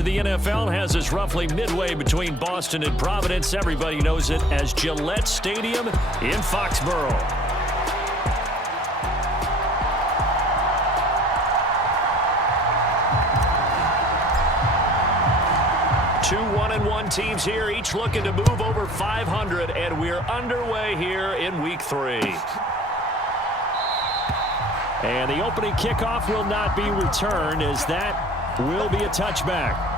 of the NFL has us roughly midway between Boston and Providence. Everybody knows it as Gillette Stadium in Foxborough. Two 1-1 teams here, each looking to move over 500, and we're underway here in Week 3. And the opening kickoff will not be returned, as that will be a touchback.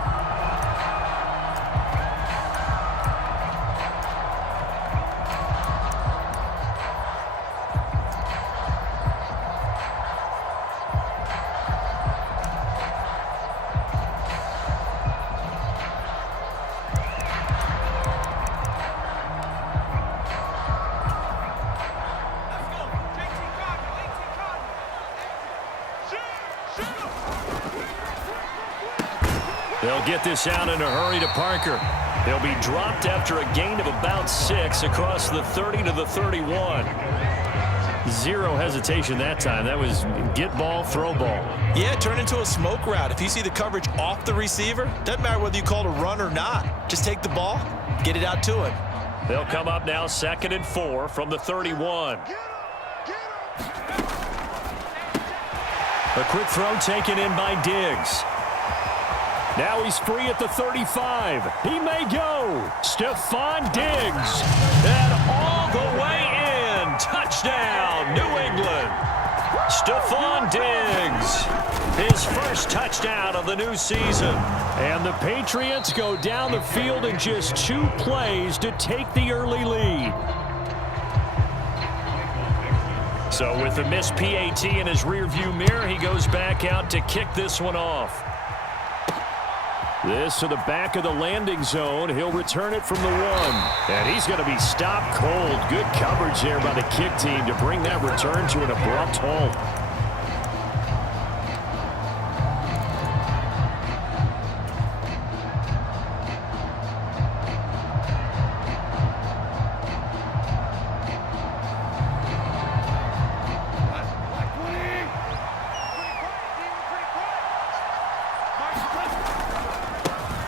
They'll get this out in a hurry to Parker. They'll be dropped after a gain of about 6 across the 30 to the 31. Zero hesitation that time. That was get ball, throw ball. Yeah, turn into a smoke route. If you see the coverage off the receiver, doesn't matter whether you call it a run or not. Just take the ball, get it out to him. They'll come up now 2nd and 4 from the 31. A quick throw taken in by Diggs. Now he's free at the 35. He may go. Stephon Diggs. And all the way in. Touchdown, New England. Stephon Diggs. His first touchdown of the new season. And the Patriots go down the field in just 2 plays to take the early lead. So with the missed PAT in his rearview mirror, he goes back out to kick this one off. This to the back of the landing zone. He'll return it from the 1. And he's going to be stopped cold. Good coverage there by the kick team to bring that return to an abrupt halt.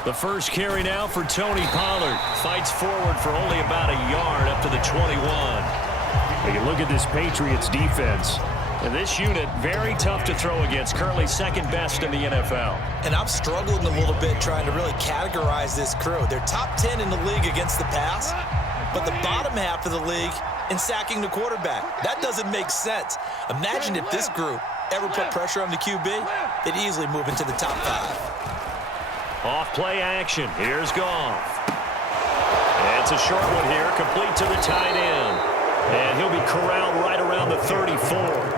The first carry now for Tony Pollard. Fights forward for only about a yard up to the 21. You look at this Patriots defense. And this unit, very tough to throw against. Currently second best in the NFL. And I'm struggling a little bit trying to really categorize this crew. They're top 10 in the league against the pass, but the bottom half of the league in sacking the quarterback. That doesn't make sense. Imagine if this group ever put pressure on the QB, they'd easily move into the top 5. Off play action. Here's Goff. And it's a short one here, complete to the tight end. And he'll be corralled right around the 34.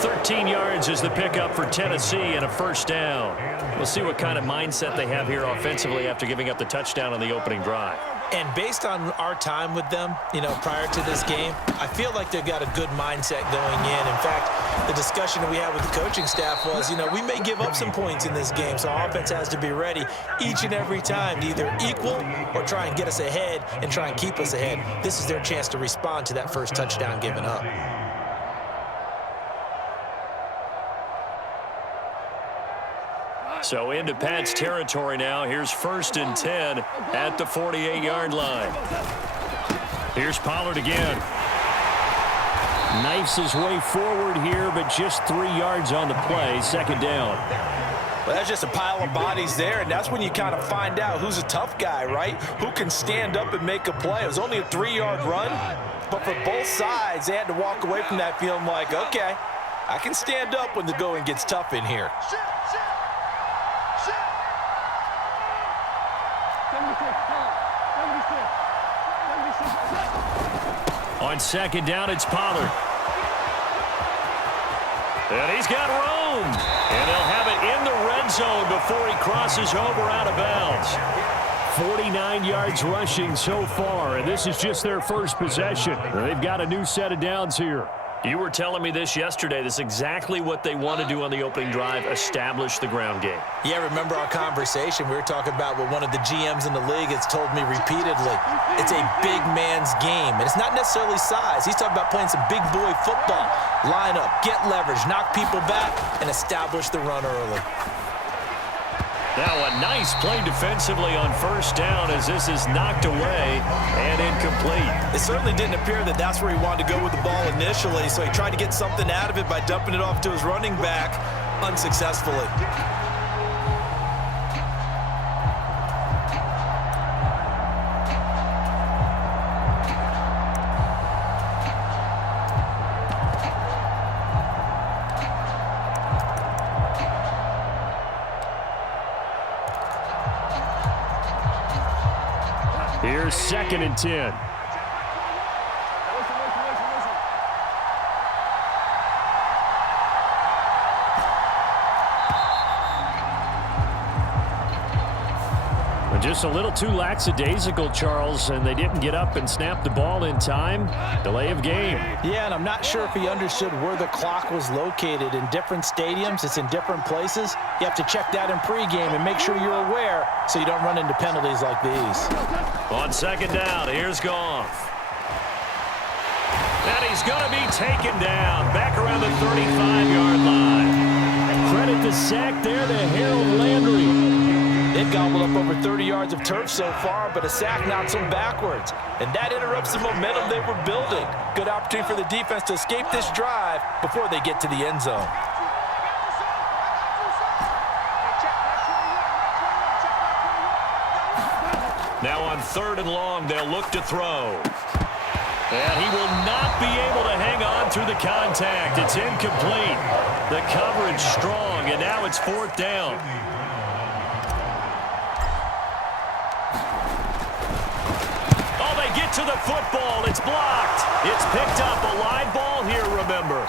13 yards is the pickup for Tennessee and a first down. We'll see what kind of mindset they have here offensively after giving up the touchdown on the opening drive. And based on our time with them, prior to this game, I feel like they've got a good mindset going in. In fact, the discussion that we had with the coaching staff was, we may give up some points in this game, so our offense has to be ready each and every time to either equal or try and get us ahead and try and keep us ahead. This is their chance to respond to that first touchdown given up. So into Pat's territory now. Here's 1st and 10 at the 48-yard line. Here's Pollard again. Knifes his way forward here, but just 3 yards on the play. 2nd down. Well, that's just a pile of bodies there, and that's when you kind of find out who's a tough guy, right? Who can stand up and make a play. It was only a 3-yard run, but for both sides, they had to walk away from that feeling like, okay, I can stand up when the going gets tough in here. On 2nd down, it's Pollard. And he's got room. And they'll have it in the red zone before he crosses over out of bounds. 49 yards rushing so far, and this is just their first possession. They've got a new set of downs here. You were telling me this yesterday. This is exactly what they want to do on the opening drive, establish the ground game. Yeah, remember our conversation? We were talking about what one of the GMs in the league has told me repeatedly. It's a big man's game, and it's not necessarily size. He's talking about playing some big boy football. Line up, get leverage, knock people back, and establish the run early. Now a nice play defensively on first down as this is knocked away and incomplete. It certainly didn't appear that that's where he wanted to go with the ball initially, so he tried to get something out of it by dumping it off to his running back unsuccessfully. Here's 2nd and 10. Just a little too lackadaisical, Charles, and they didn't get up and snap the ball in time. Delay of game. Yeah, and I'm not sure if he understood where the clock was located. In different stadiums, it's in different places. You have to check that in pregame and make sure you're aware so you don't run into penalties like these. On 2nd down, here's Goff. And he's going to be taken down back around the 35-yard line. Credit the sack there to Harold Landry. They've gobbled up over 30 yards of turf so far, but a sack knocks them backwards. And that interrupts the momentum they were building. Good opportunity for the defense to escape this drive before they get to the end zone. Now on 3rd and long, they'll look to throw. And he will not be able to hang on through the contact. It's incomplete. The coverage strong, and now it's 4th down. Get to the football. It's blocked. It's picked up. A live ball here, remember.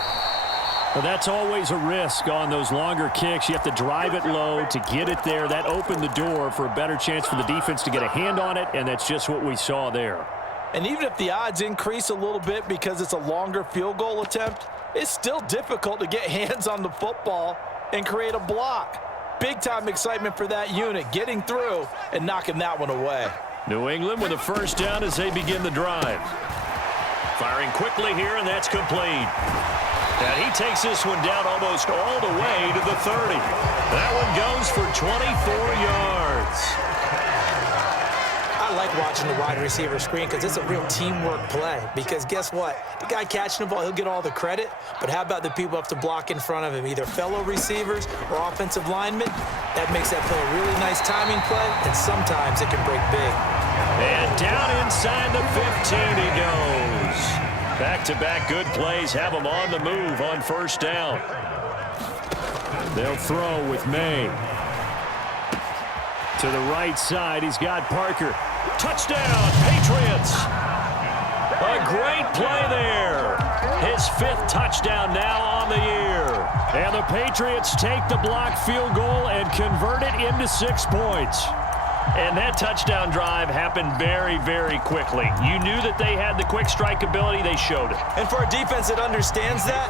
Well, that's always a risk on those longer kicks. You have to drive it low to get it there. That opened the door for a better chance for the defense to get a hand on it, and that's just what we saw there. And even if the odds increase a little bit because it's a longer field goal attempt, it's still difficult to get hands on the football and create a block. Big-time excitement for that unit, getting through and knocking that one away. New England with a first down as they begin the drive. Firing quickly here, and that's complete. And he takes this one down almost all the way to the 30. That one goes for 24 yards. I like watching the wide receiver screen because it's a real teamwork play. Because guess what? The guy catching the ball, he'll get all the credit. But how about the people who have to block in front of him, either fellow receivers or offensive linemen? That makes that play a really nice timing play, and sometimes it can break big. And down inside the 15 he goes. Back-to-back good plays have him on the move on first down. They'll throw with May. To the right side, he's got Parker. Touchdown, Patriots. A great play there. His 5th touchdown now on the year. And the Patriots take the blocked field goal and convert it into 6 points. And that touchdown drive happened very, very quickly. You knew that they had the quick strike ability. They showed it. And for a defense that understands that,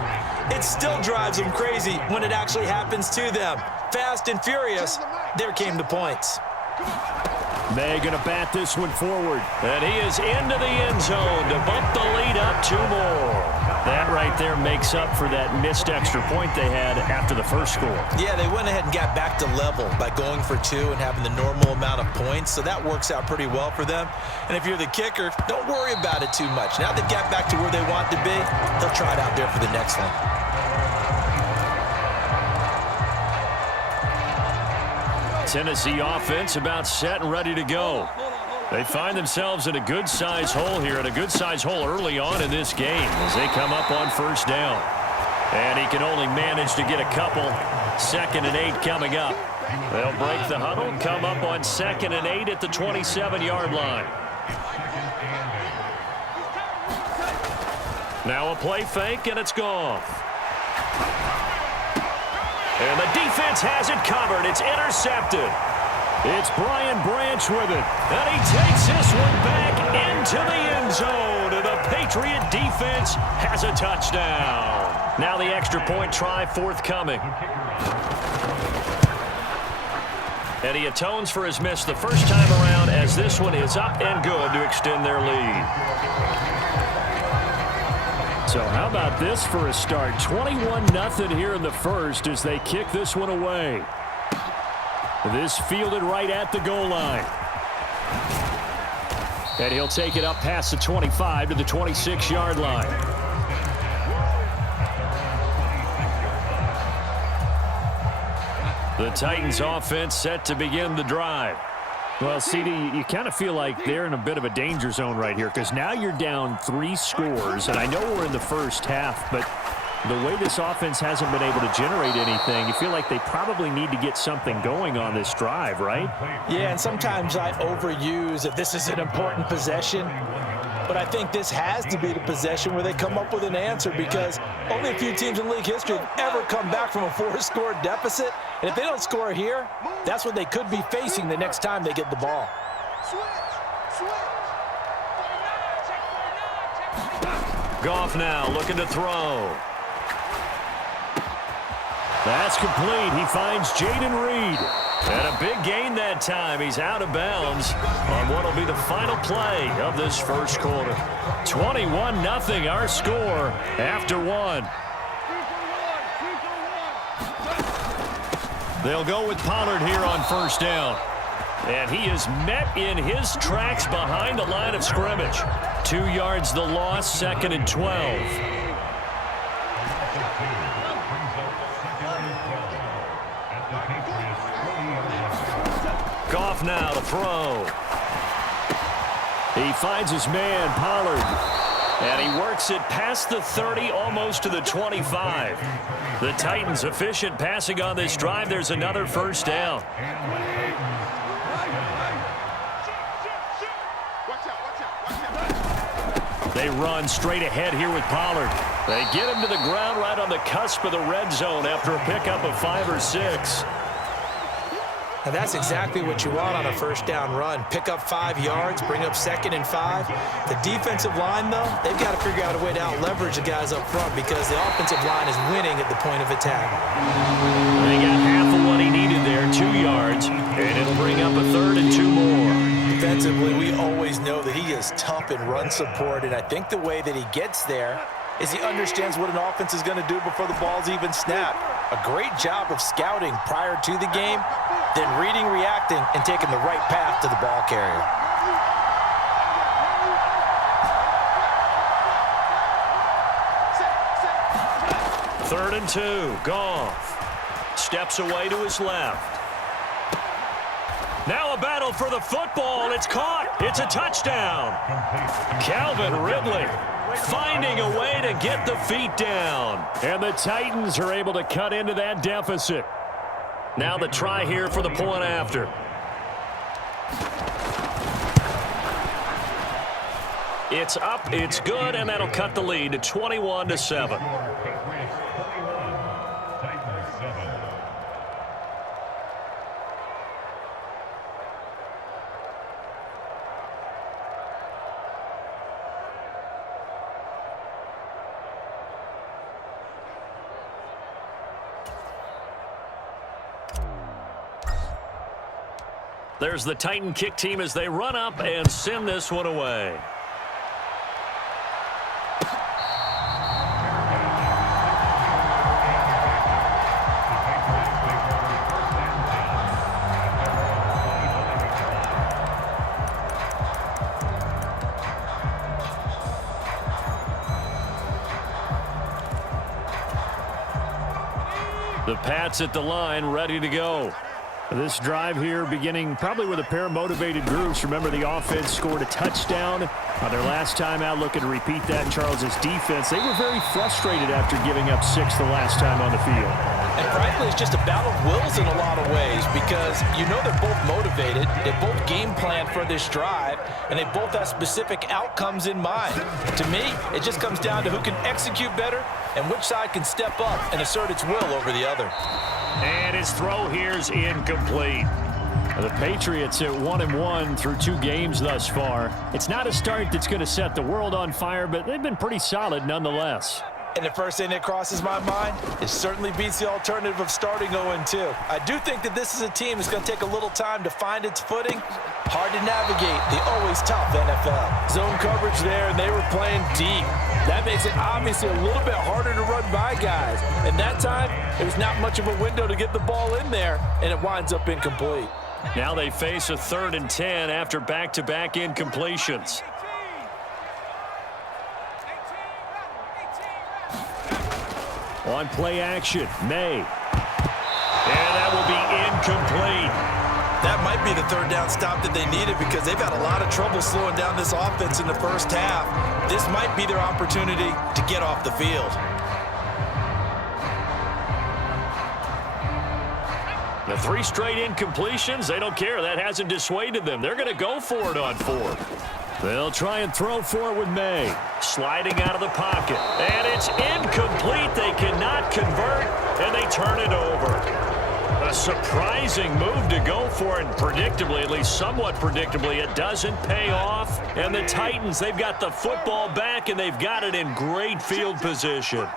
it still drives them crazy when it actually happens to them. Fast and furious, there came the points. May going to bat this one forward. And he is into the end zone to bump the lead up 2 more. That right there makes up for that missed extra point they had after the first score. Yeah, they went ahead and got back to level by going for 2 and having the normal amount of points, so that works out pretty well for them. And if you're the kicker, don't worry about it too much. Now they've got back to where they want to be, they'll try it out there for the next one. Tennessee offense about set and ready to go. They find themselves in a good-sized hole here, and a good-sized hole early on in this game as they come up on first down. And he can only manage to get a couple. 2nd and 8 coming up. They'll break the huddle, come up on 2nd and 8 at the 27-yard line. Now a play fake, and it's gone. And the defense has it covered. It's intercepted. It's Brian Branch with it. And he takes this one back into the end zone. And the Patriot defense has a touchdown. Now the extra point try forthcoming. And he atones for his miss the first time around as this one is up and good to extend their lead. So how about this for a start? 21-0 here in the first as they kick this one away. This fielded right at the goal line. And he'll take it up past the 25 to the 26-yard line. The Titans offense set to begin the drive. Well, CD, you kind of feel like they're in a bit of a danger zone right here because now you're down 3 scores, and I know we're in the first half, but the way this offense hasn't been able to generate anything, you feel like they probably need to get something going on this drive, right? Yeah, and sometimes I overuse that this is an important possession, but I think this has to be the possession where they come up with an answer because only a few teams in league history have ever come back from a 4-score deficit, and if they don't score here, that's what they could be facing the next time they get the ball. Goff now looking to throw. That's complete. He finds Jaden Reed. And a big gain that time. He's out of bounds on what will be the final play of this first quarter. 21-0 our score after 1. They'll go with Pollard here on first down. And he is met in his tracks behind the line of scrimmage. 2 yards the loss, 2nd and 12. Goff now to throw. He finds his man, Pollard. And he works it past the 30, almost to the 25. The Titans efficient passing on this drive. There's another first down. They run straight ahead here with Pollard. They get him to the ground right on the cusp of the red zone after a pickup of 5 or 6. Now that's exactly what you want on a first down run. Pick up 5 yards, bring up 2nd and 5. The defensive line, though, they've got to figure out a way to out-leverage the guys up front because the offensive line is winning at the point of attack. They got half of what he needed there, 2 yards, and it'll bring up a 3rd and 2 more. Defensively, we always know that he is tough in run support, and I think the way that he gets there is he understands what an offense is going to do before the ball's even snapped. A great job of scouting prior to the game, then reading, reacting, and taking the right path to the ball carrier. Third and 2, Goff steps away to his left. Now a battle for the football. It's caught. It's a touchdown. Calvin Ridley finding a way to get the feet down. And the Titans are able to cut into that deficit. Now the try here for the point after. It's up, it's good, and that'll cut the lead to 21-7. There's the Titan kick team as they run up and send this one away. The Pats at the line, ready to go. This drive here beginning probably with a pair of motivated groups. Remember, the offense scored a touchdown on their last time out. Looking to repeat that in Charles's defense. They were very frustrated after giving up 6 the last time on the field. And frankly, it's just a battle of wills in a lot of ways because you know they're both motivated. They both game plan for this drive, and they both have specific outcomes in mind. To me, it just comes down to who can execute better and which side can step up and assert its will over the other. And his throw here is incomplete. The Patriots at 1-1 through 2 games thus far. It's not a start that's going to set the world on fire, but they've been pretty solid nonetheless. And the first thing that crosses my mind, it certainly beats the alternative of starting 0-2. I do think that this is a team that's going to take a little time to find its footing. Hard to navigate the always tough NFL. Zone coverage there, and they were playing deep. That makes it obviously a little bit harder to run by guys. And that time, it was not much of a window to get the ball in there, and it winds up incomplete. Now they face a 3rd and 10 after back-to-back incompletions. On play action, May. And that will be incomplete. That might be the 3rd down stop that they needed because they've had a lot of trouble slowing down this offense in the first half. This might be their opportunity to get off the field. The 3 straight incompletions, they don't care. That hasn't dissuaded them. They're going to go for it on 4th. They'll try and throw for it with May. Sliding out of the pocket. And it's incomplete. They cannot convert, and they turn it over. A surprising move to go for it. Predictably, at least somewhat predictably, it doesn't pay off. And the Titans, they've got the football back, and they've got it in great field position.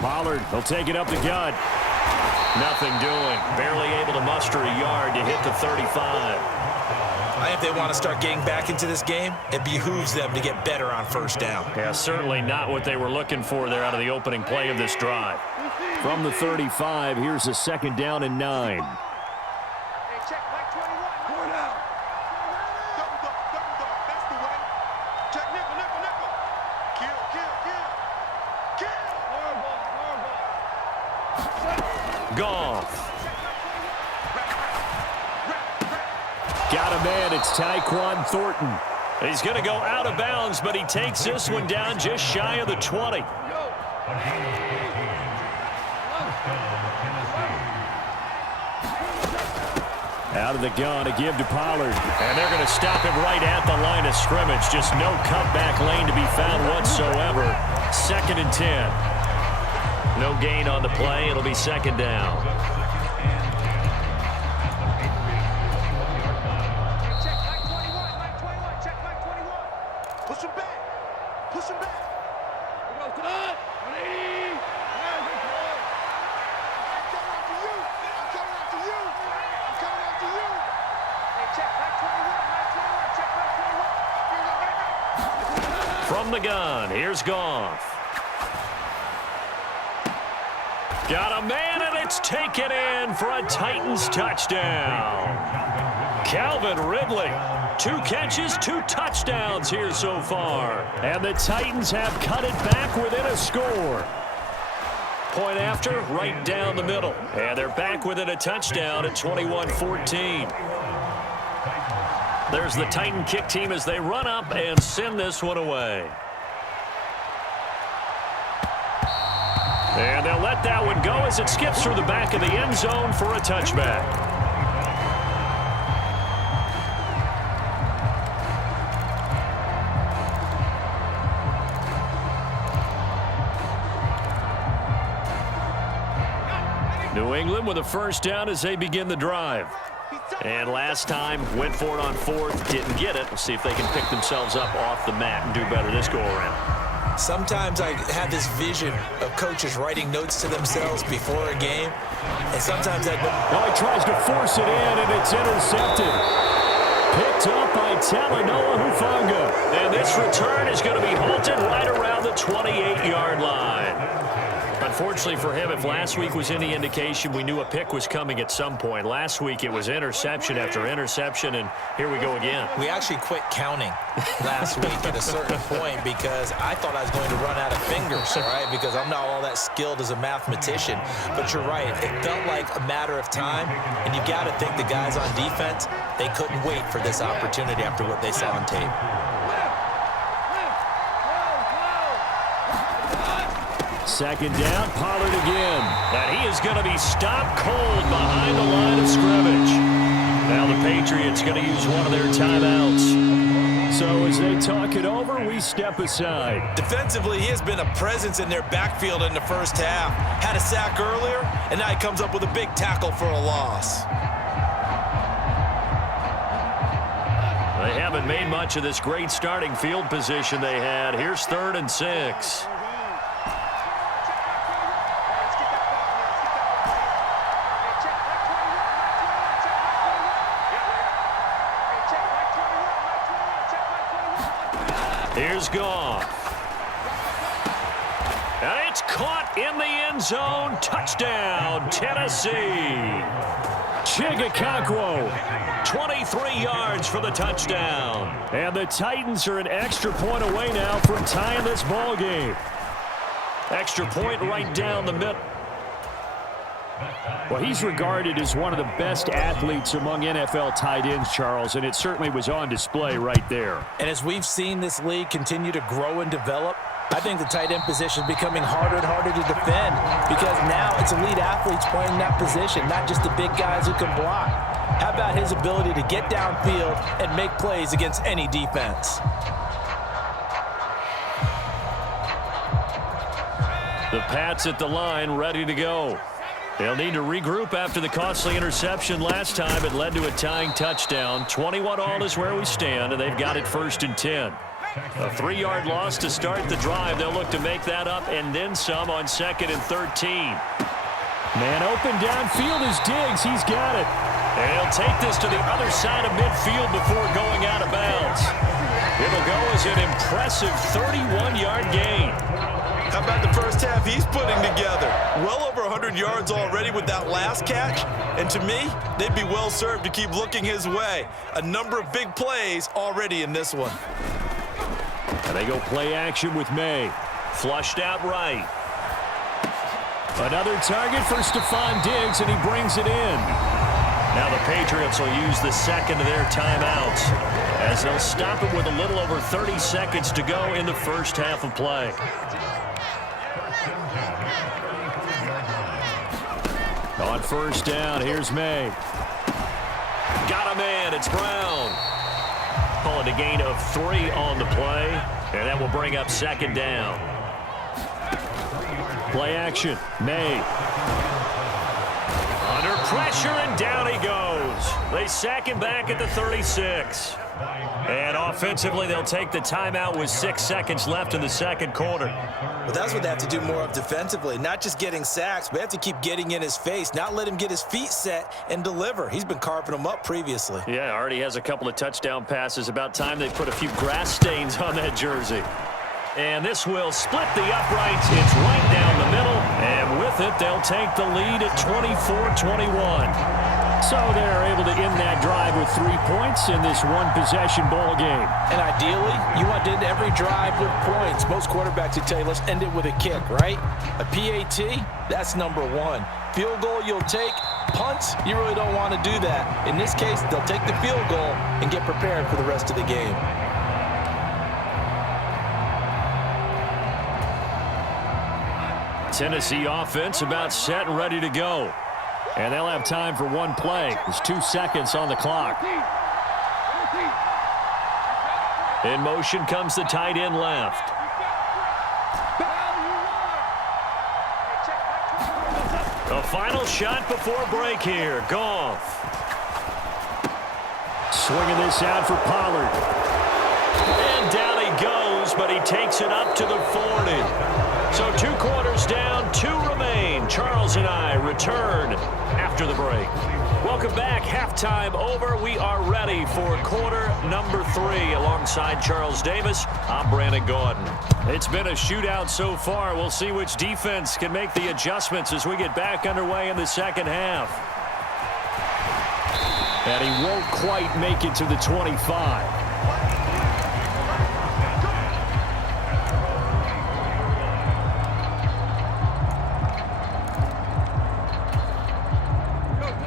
Pollard, he'll take it up the gut. Nothing doing. Barely able to muster a yard to hit the 35. I think if they want to start getting back into this game, it behooves them to get better on 1st down. Yeah, certainly not what they were looking for there out of the opening play of this drive. From the 35, here's a 2nd down and 9. Goff. Got a man, it's Tyquan Thornton. He's going to go out of bounds, but he takes this one down just shy of the 20. Out of the gun to give to Pollard. And they're going to stop him right at the line of scrimmage. Just no cutback lane to be found whatsoever. 2nd and 10. No gain on the play. It'll be 2nd down. Push him back. Push him back. I'm coming after you. I'm coming after you. Hey, check back 21. From the gun, here's Goff. Got a man, and it's taken in for a Titans touchdown. Calvin Ridley, 2 catches, 2 touchdowns here so far. And the Titans have cut it back within a score. Point after, right down the middle. And they're back within a touchdown at 21-14. There's the Titan kick team as they run up and send this one away. And they'll let that one go as it skips through the back of the end zone for a touchback. New England with a 1st down as they begin the drive. And last time, went for it on 4th, didn't get it. We'll see if they can pick themselves up off the mat and do better this go-around. Sometimes I have this vision of coaches writing notes to themselves before a game, and sometimes I... Oh, he tries to force it in, and it's intercepted. Picked up by Talanoa Hufanga. And this return is going to be halted right around the 28-yard line. Unfortunately for him, if last week was any indication, we knew a pick was coming at some point. Last week it was interception after interception, and here we go again. We actually quit counting last week at a certain point because I thought I was going to run out of fingers, all right, because I'm not all that skilled as a mathematician. But you're right. It felt like a matter of time, and you got to think the guys on defense, they couldn't wait for this opportunity after what they saw on tape. Second down, Pollard again. And he is going to be stopped cold behind the line of scrimmage. Now the Patriots going to use one of their timeouts. So as they talk it over, we step aside. Defensively, he has been a presence in their backfield in the first half. Had a sack earlier, and now he comes up with a big tackle for a loss. They haven't made much of this great starting field position they had. Here's 3rd and 6. Here's Goff. And it's caught in the end zone. Touchdown, Tennessee. Chigakonkwo, 23 yards for the touchdown. And the Titans are an extra point away now from tying this ball game. Extra point right down the middle. Well, he's regarded as one of the best athletes among NFL tight ends, Charles, and it certainly was on display right there. And as we've seen this league continue to grow and develop, I think the tight end position is becoming harder and harder to defend because now it's elite athletes playing that position, not just the big guys who can block. How about his ability to get downfield and make plays against any defense? The Pats at the line, ready to go. They'll need to regroup after the costly interception last time. It led to a tying touchdown. 21-all is where we stand, and they've got it 1st and 10. A 3-yard loss to start the drive. They'll look to make that up and then some on 2nd and 13. Man open downfield is Diggs. He's got it. And he'll take this to the other side of midfield before going out of bounds. It'll go as an impressive 31-yard gain. How about the first half he's putting together? Well over 100 yards already with that last catch. And to me, they'd be well served to keep looking his way. A number of big plays already in this one. And they go play action with May. Flushed out right. Another target for Stephon Diggs, and he brings it in. Now the Patriots will use the second of their timeouts as they'll stop it with a little over 30 seconds to go in the first half of play. On 1st down, here's May. Got a man, it's Brown. Calling a gain of 3 on the play, and that will bring up 2nd down. Play action, May. Under pressure, and down he goes. They sack him back at the 36. And offensively, they'll take the timeout with 6 seconds left in the second quarter. But that's what they have to do more of defensively, not just getting sacks, but they have to keep getting in his face, not let him get his feet set and deliver. He's been carving them up previously. Yeah, already has a couple of touchdown passes. About time they put a few grass stains on that jersey. And this will split the uprights. It's right down the middle. And with it, they'll take the lead at 24-21. So they're able to end that drive with 3 points in this one-possession ball game. And ideally, you want to end every drive with points. Most quarterbacks would tell you, let's end it with a kick, right? A PAT, that's number 1. Field goal you'll take. Punts, you really don't want to do that. In this case, they'll take the field goal and get prepared for the rest of the game. Tennessee offense about set and ready to go. And they'll have time for one play. There's 2 seconds on the clock. In motion comes the tight end left. A final shot before break here. Goff. Swinging this out for Pollard. And down he goes, but he takes it up to the 40. So 2 quarters down, 2 remain. Charles and I return after the break. Welcome back. Halftime over. We are ready for quarter number 3. Alongside Charles Davis, I'm Brandon Gordon. It's been a shootout so far. We'll see which defense can make the adjustments as we get back underway in the second half. And he won't quite make it to the 25.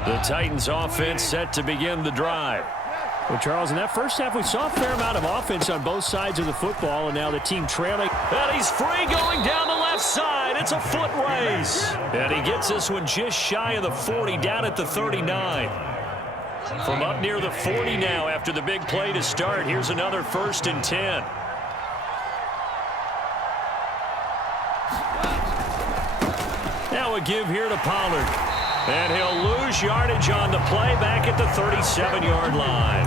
The Titans offense set to begin the drive. Well, Charles, in that first half, we saw a fair amount of offense on both sides of the football, and now the team trailing. And he's free going down the left side. It's a foot race. And he gets this one just shy of the 40, down at the 39. From up near the 40 now after the big play to start. Here's another 1st and 10. Now a give here to Pollard. And he'll lose yardage on the play back at the 37-yard line.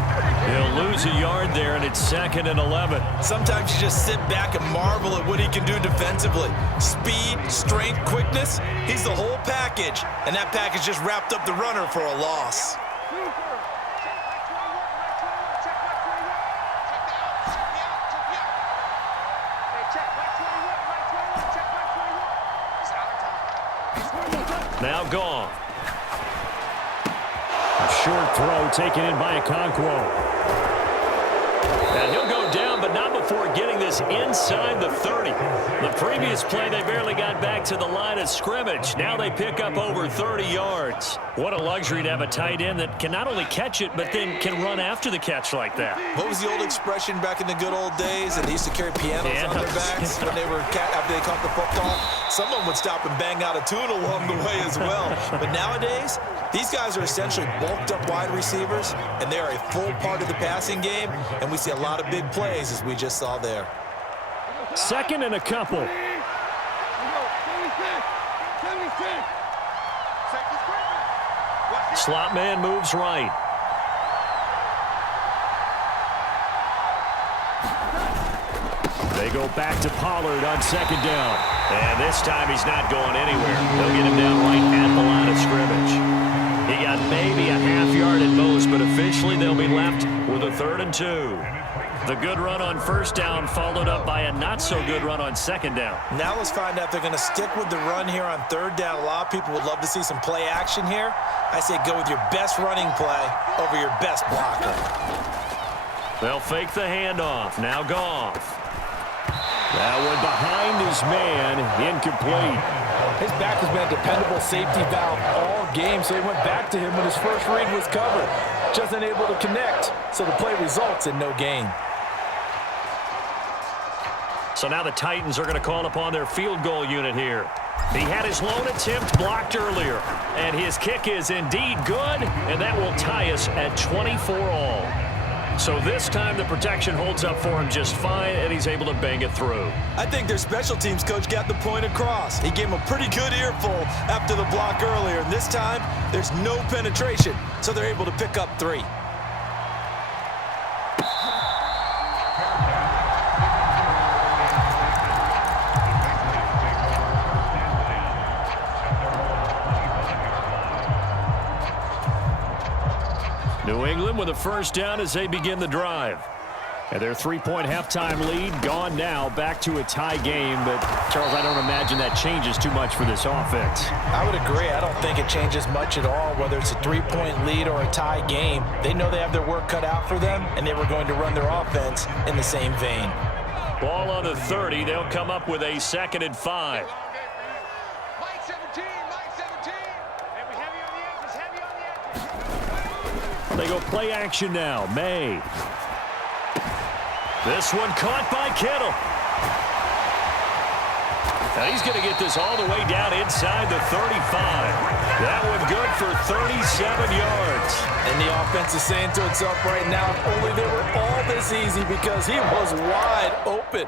He'll lose a yard there, and it's 2nd and 11. Sometimes you just sit back and marvel at what he can do defensively. Speed, strength, quickness, he's the whole package. And that package just wrapped up the runner for a loss. Now gone. A short throw taken in by Okonkwo. And he'll go down, but not before getting this inside the 30. The previous play, they barely got back to the line of scrimmage. Now they pick up over 30 yards. What a luxury to have a tight end that can not only catch it, but then can run after the catch like that. What was the old expression back in the good old days? And they used to carry pianos on their backs when they were after they caught the football. Someone would stop and bang out a tune along the way as well. But nowadays, these guys are essentially bulked up wide receivers, and they are a full part of the passing game, and we see a lot of big plays as we just saw there. 2nd and a couple. Slot man moves right. They go back to Pollard on 2nd down. And this time he's not going anywhere. They'll get him down right at the line of scrimmage. He got maybe a half yard at most, but officially they'll be left with a 3rd and 2. The good run on 1st down followed up by a not-so-good run on 2nd down. Now let's find out if they're going to stick with the run here on 3rd down. A lot of people would love to see some play action here. I say go with your best running play over your best blocker. They'll fake the handoff. Now Goff. That one behind his man, incomplete. His back has been a dependable safety valve all game, so he went back to him when his first read was covered. Just unable to connect, so the play results in no gain. So now the Titans are going to call upon their field goal unit here. He had his lone attempt blocked earlier, and his kick is indeed good, and that will tie us at 24 all. So this time the protection holds up for him just fine, and he's able to bang it through. I think their special teams coach got the point across. He gave him a pretty good earful after the block earlier, and this time there's no penetration, so they're able to pick up 3. New England with a 1st down as they begin the drive. And their 3-point halftime lead gone now, back to a tie game. But, Charles, I don't imagine that changes too much for this offense. I would agree. I don't think it changes much at all, whether it's a 3-point lead or a tie game. They know they have their work cut out for them, and they were going to run their offense in the same vein. Ball on the 30. They'll come up with a 2nd and 5. They go play action now. May. This one caught by Kittle. And he's going to get this all the way down inside the 35. That one good for 37 yards. And the offense is saying to itself right now, if only they were all this easy, because he was wide open.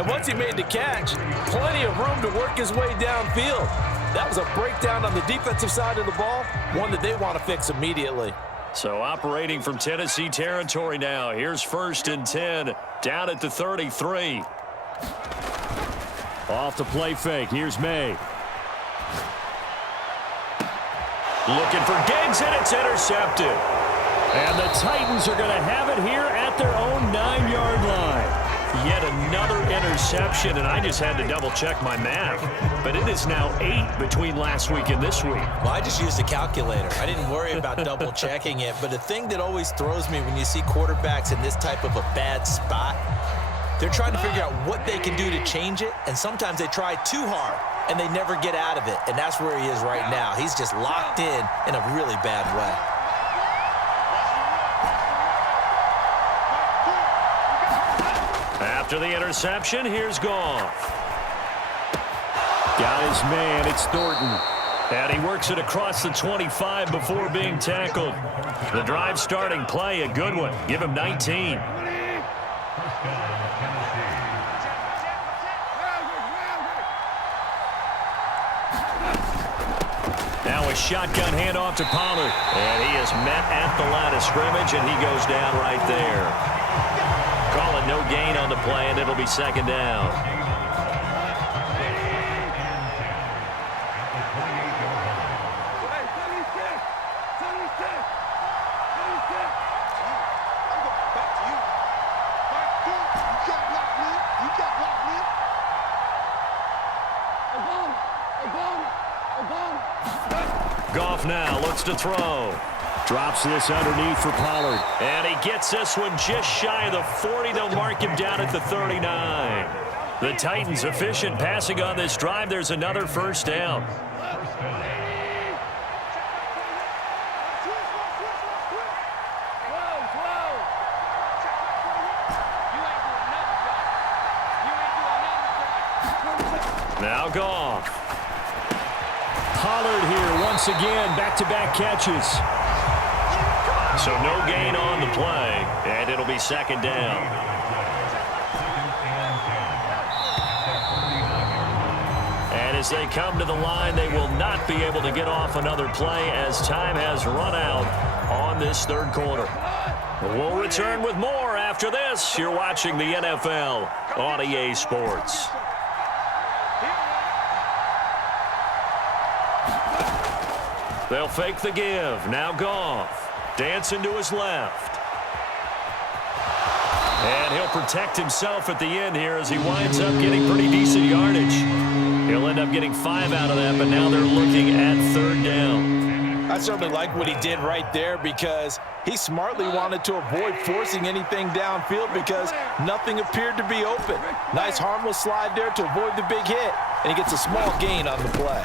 And once he made the catch, plenty of room to work his way downfield. That was a breakdown on the defensive side of the ball, one that they want to fix immediately. So operating from Tennessee territory now. Here's 1st and 10 down at the 33. Off the play fake. Here's May. Looking for Diggs, and it's intercepted. And the Titans are going to have it here at their own 9-yard line. Yet another interception, and I just had to double-check my math. But it is now 8 between last week and this week. Well, I just used a calculator. I didn't worry about double-checking it. But the thing that always throws me when you see quarterbacks in this type of a bad spot, they're trying to figure out what they can do to change it, and sometimes they try too hard, and they never get out of it. And that's where he is right now. He's just locked in a really bad way. After the interception, here's Goff. Got his man, it's Thornton. And he works it across the 25 before being tackled. The drive starting play, a good one. Give him 19. Now a shotgun handoff to Pollard. And he is met at the line of scrimmage, and he goes down right there. Calling no gain on the play, and it'll be second down. Goff now looks to throw. Drops this underneath for Pollard. And he gets this one just shy of the 40. They'll mark him down at the 39. The Titans efficient passing on this drive. There's another first down. Now Goff. Pollard here once again, back-to-back catches. So no gain on the play, and it'll be second down. And as they come to the line, they will not be able to get off another play as time has run out on this third quarter. We'll return with more after this. You're watching the NFL on EA Sports. They'll fake the give. Now Goff. Dancing to his left. And he'll protect himself at the end here as he winds up getting pretty decent yardage. He'll end up getting 5 out of that, but now they're looking at third down. I certainly like what he did right there because he smartly wanted to avoid forcing anything downfield because nothing appeared to be open. Nice harmless slide there to avoid the big hit, and he gets a small gain on the play.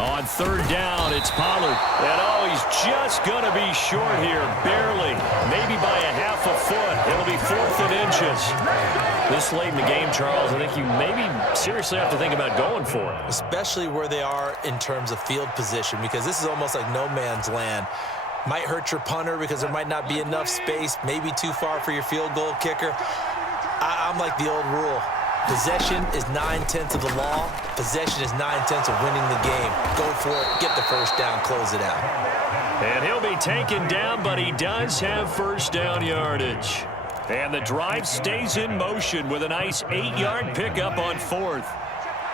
On third down, it's Pollard. And he's just going to be short here, barely. Maybe by a half a foot. It'll be 4th and inches. This late in the game, Charles, I think you maybe seriously have to think about going for it. Especially where they are in terms of field position, because this is almost like no man's land. Might hurt your punter because there might not be enough space, maybe too far for your field goal kicker. I'm like the old rule. Possession is 9/10 of the law. Possession is 9/10 of winning the game. Go for it. Get the first down. Close it out. And he'll be taken down, but he does have first down yardage. And the drive stays in motion with a nice 8-yard pickup on 4th.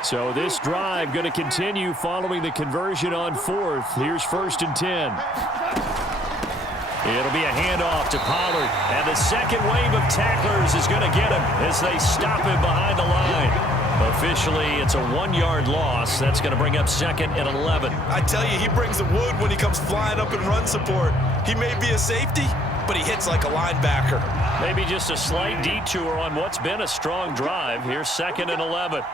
So this drive going to continue following the conversion on 4th. Here's 1st and 10. It'll be a handoff to Pollard. And the second wave of tacklers is going to get him as they stop him behind the line. Officially, it's a 1-yard loss. That's going to bring up 2nd and 11. I tell you, he brings the wood when he comes flying up in run support. He may be a safety, but he hits like a linebacker. Maybe just a slight detour on what's been a strong drive. Here's 2nd and 11.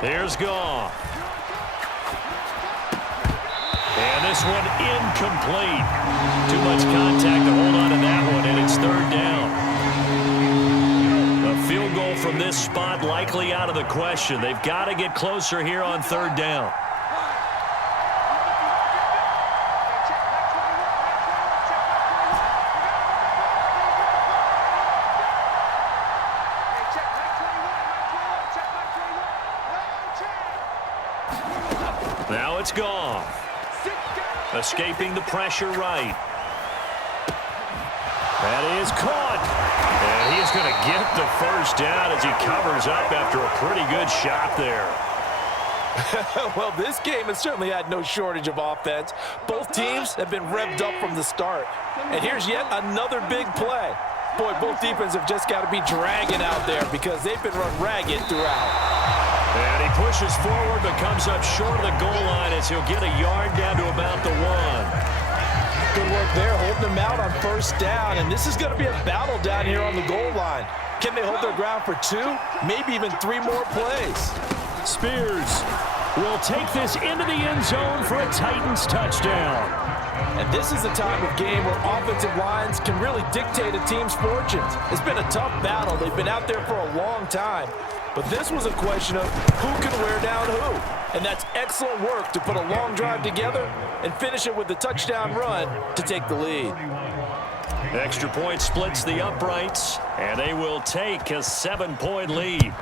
Here's Goff. And this one incomplete. Too much contact to hold on to that one, and it's third down. A field goal from this spot likely out of the question. They've got to get closer here on third down. Now it's Goff. Escaping the pressure right. That is caught. And he is going to get the first down as he covers up after a pretty good shot there. Well, this game has certainly had no shortage of offense. Both teams have been revved up from the start. And here's yet another big play. Boy, both defenses have just got to be dragging out there because they've been run ragged throughout. And he pushes forward but comes up short of the goal line as he'll get a yard down to about the 1. Good work there, holding them out on first down. And this is going to be a battle down here on the goal line. Can they hold their ground for 2, maybe even 3 more plays? Spears will take this into the end zone for a Titans touchdown. And this is the time of game where offensive lines can really dictate a team's fortunes. It's been a tough battle. They've been out there for a long time. But this was a question of who can wear down who. And that's excellent work to put a long drive together and finish it with a touchdown run to take the lead. Extra point splits the uprights, and they will take a 7-point lead.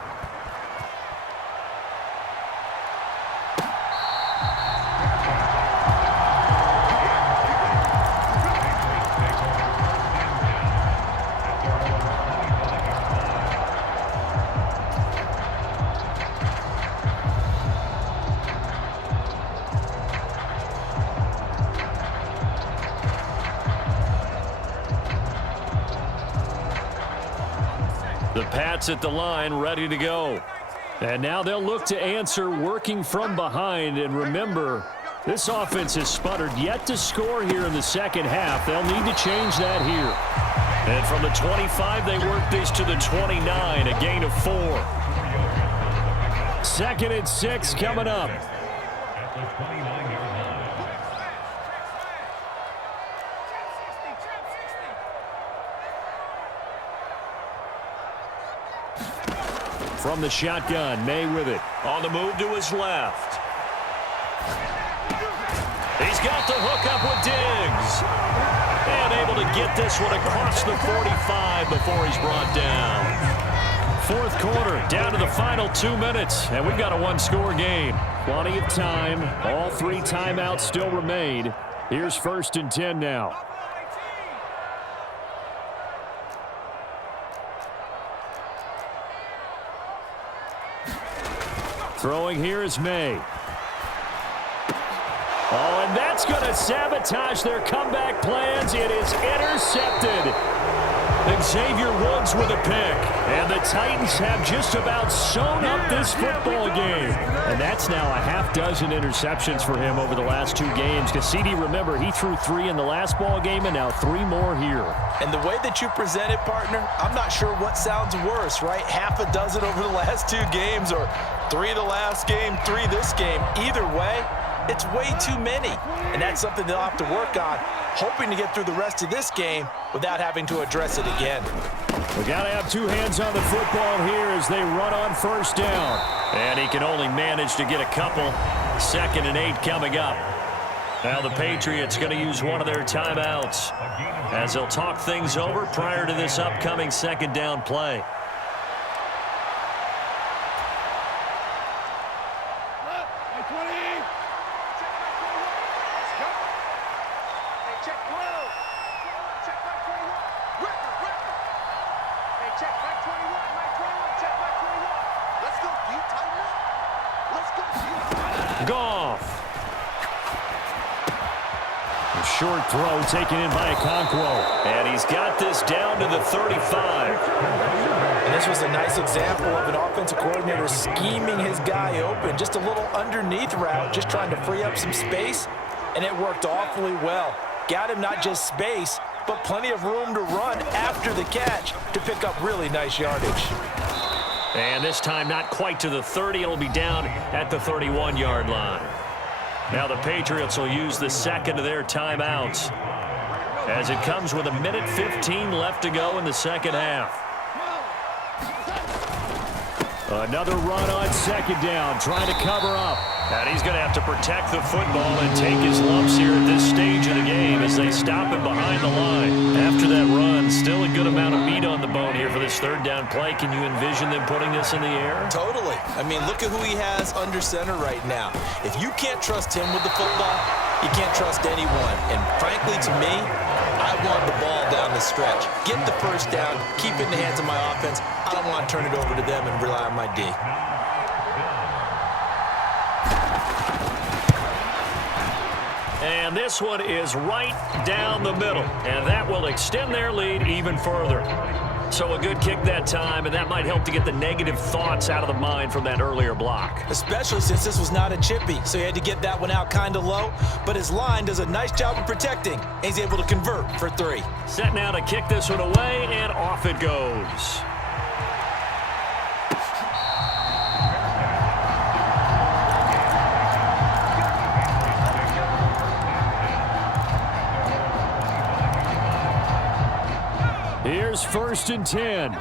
The Pats at the line, ready to go. And now they'll look to answer working from behind. And remember, this offense has sputtered yet to score here in the second half. They'll need to change that here. And from the 25, they work this to the 29, a gain of 4. 2nd and 6 coming up. From the shotgun, May with it. On the move to his left. He's got the hook up with Diggs. And able to get this one across the 45 before he's brought down. 4th quarter, down to the final 2 minutes. And we've got a one-score game. Plenty of time. All 3 timeouts still remain. Here's 1st and 10 now. Throwing here is May. Oh, and that's going to sabotage their comeback plans. It is intercepted. Xavier Woods with a pick. And the Titans have just about sewn up this football game. And that's now a half-dozen interceptions for him over the last 2 games. Because CD, remember, he threw 3 in the last ball game and now 3 more here. And the way that you present it, partner, I'm not sure what sounds worse, right? Half a dozen over the last 2 games or 3 the last game, 3 this game. Either way, it's way too many. And that's something they'll have to work on, hoping to get through the rest of this game without having to address it again. We got to have 2 hands on the football here as they run on 1st down. And he can only manage to get a couple. 2nd and 8 coming up. Now the Patriots going to use one of their timeouts as they'll talk things over prior to this upcoming 2nd down play. Short throw taken in by Okonkwo. And he's got this down to the 35. And this was a nice example of an offensive coordinator scheming his guy open. Just a little underneath route, just trying to free up some space. And it worked awfully well. Got him not just space, but plenty of room to run after the catch to pick up really nice yardage. And this time not quite to the 30. It'll be down at the 31-yard line. Now the Patriots will use the 2nd of their timeouts as it comes with 1:15 left to go in the 2nd half. Another run on 2nd down, trying to cover up. And he's going to have to protect the football and take his lumps here at this stage of the game as they stop him behind the line. After that run, still a good amount of meat on the bone here for this 3rd down play. Can you envision them putting this in the air? Totally. I mean, look at who he has under center right now. If you can't trust him with the football, you can't trust anyone. And frankly, to me, I want the ball down the stretch. Get the 1st down, keep it in the hands of my offense. I don't want to turn it over to them and rely on my D. And this one is right down the middle. And that will extend their lead even further. So a good kick that time, and that might help to get the negative thoughts out of the mind from that earlier block. Especially since this was not a chippy, so he had to get that one out kind of low. But his line does a nice job of protecting, and he's able to convert for 3. Set now to kick this one away, and off it goes. Here's 1st and 10.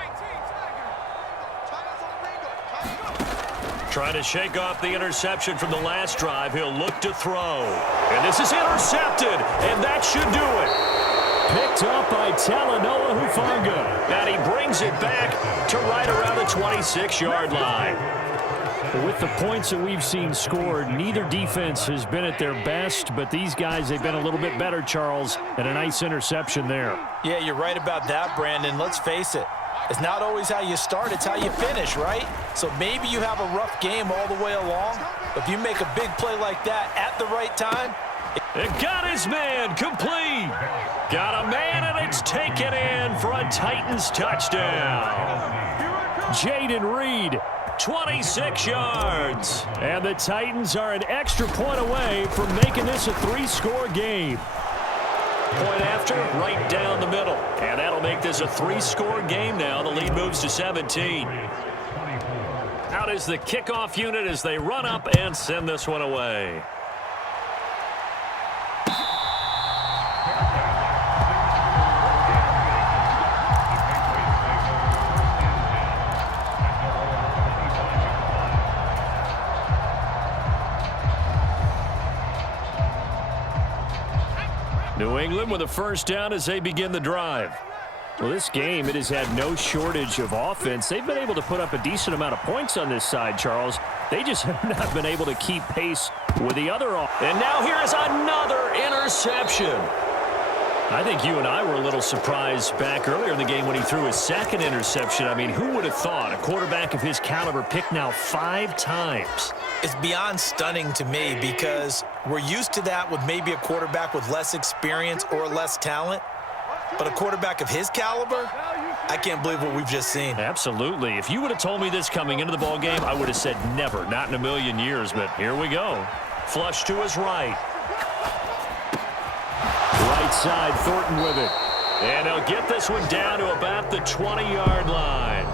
Trying to shake off the interception from the last drive. He'll look to throw. And this is intercepted, and that should do it. Picked up by Talanoa Hufanga. And he brings it back to right around the 26-yard line. With the points that we've seen scored, neither defense has been at their best, but these guys, they've been a little bit better, Charles, and a nice interception there. Yeah, you're right about that, Brandon. Let's face it. It's not always how you start, it's how you finish, right? So maybe you have a rough game all the way along, but if you make a big play like that at the right time. It got his man complete. Got a man, and it's taken in for a Titans touchdown. Jaden Reed, 26 yards. And the Titans are an extra point away from making this a 3-score game. Point after, right down the middle. And that'll make this a 3-score game now. The lead moves to 17. Out is the kickoff unit as they run up and send this one away. New England with a first down as they begin the drive. Well, this game, it has had no shortage of offense. They've been able to put up a decent amount of points on this side, Charles. They just have not been able to keep pace with the other. And now here is another interception. I think you and I were a little surprised back earlier in the game when he threw his second interception. I mean, who would have thought a quarterback of his caliber picked now 5 times? It's beyond stunning to me because we're used to that with maybe a quarterback with less experience or less talent. But a quarterback of his caliber, I can't believe what we've just seen. Absolutely. If you would have told me this coming into the ballgame, I would have said never, not in a million years. But here we go. Flush to his right. Right side, Thornton with it. And he'll get this one down to about the 20-yard line.